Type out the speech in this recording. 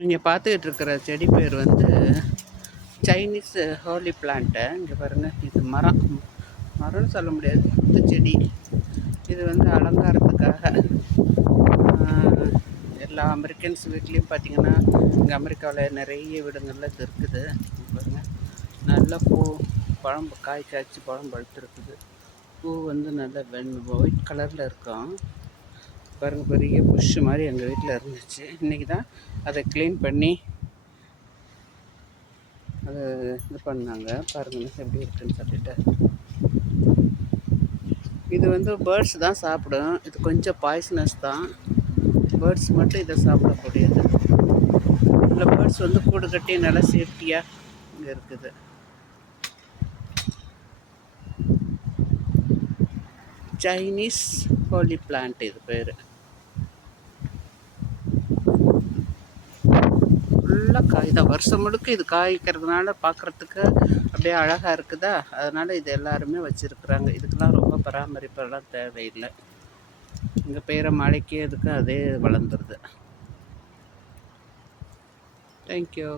நீங்கள் பார்த்துக்கிட்டு இருக்கிற செடி பேர் வந்து சைனீஸ் ஹோலி பிளான்ட்டு. இங்கே பாருங்கள், இது மரம்னு சொல்ல முடியாது, இந்த செடி. இது வந்து அலங்காரத்துக்காக எல்லா அமெரிக்கன்ஸ் வீட்லேயும் பார்த்திங்கன்னா, இங்கே அமெரிக்காவில் நிறைய வீடுங்களில் இது இருக்குது. பாருங்கள், நல்ல பூ, பழம் காய் காய்ச்சி பழம் பழுத்துருக்குது. பூ வந்து நல்ல ஒயிட் கலரில் இருக்கும். பாருங்கள், பெரிய புஷ் மாதிரி எங்கள் வீட்டில் இருந்துச்சு. இன்றைக்கி தான் அதை க்ளீன் பண்ணி அதை இது பண்ணாங்க. பாருங்கள் எப்படி இருக்குன்னு சொல்லிட்டு. இது வந்து பேர்ட்ஸ் தான் சாப்பிடும். இது கொஞ்சம் பாய்சனஸ் தான். பேர்ட்ஸ் மட்டும் இதை சாப்பிடக்கூடியது. இல்லை, பேர்ட்ஸ் வந்து கூடு கட்டி நல்லா சேஃப்டியாக இங்கே இருக்குது. சைனீஸ் ஹோலி பிளான்ட் இது பேர். ஃபுல்லாக காய் தான், வருஷம் முழுக்க இது காய்க்கிறதுனால பார்க்குறதுக்கு அப்படியே அழகாக இருக்குதா. அதனால் இது எல்லாருமே வச்சுருக்குறாங்க. இதுக்கெல்லாம் ரொம்ப பராமரிப்பெல்லாம் தேவையில்லை. இங்கே பெய்கிற மழைக்கு இதுக்கு அதே வளர்ந்துருது. தேங்க்யூ.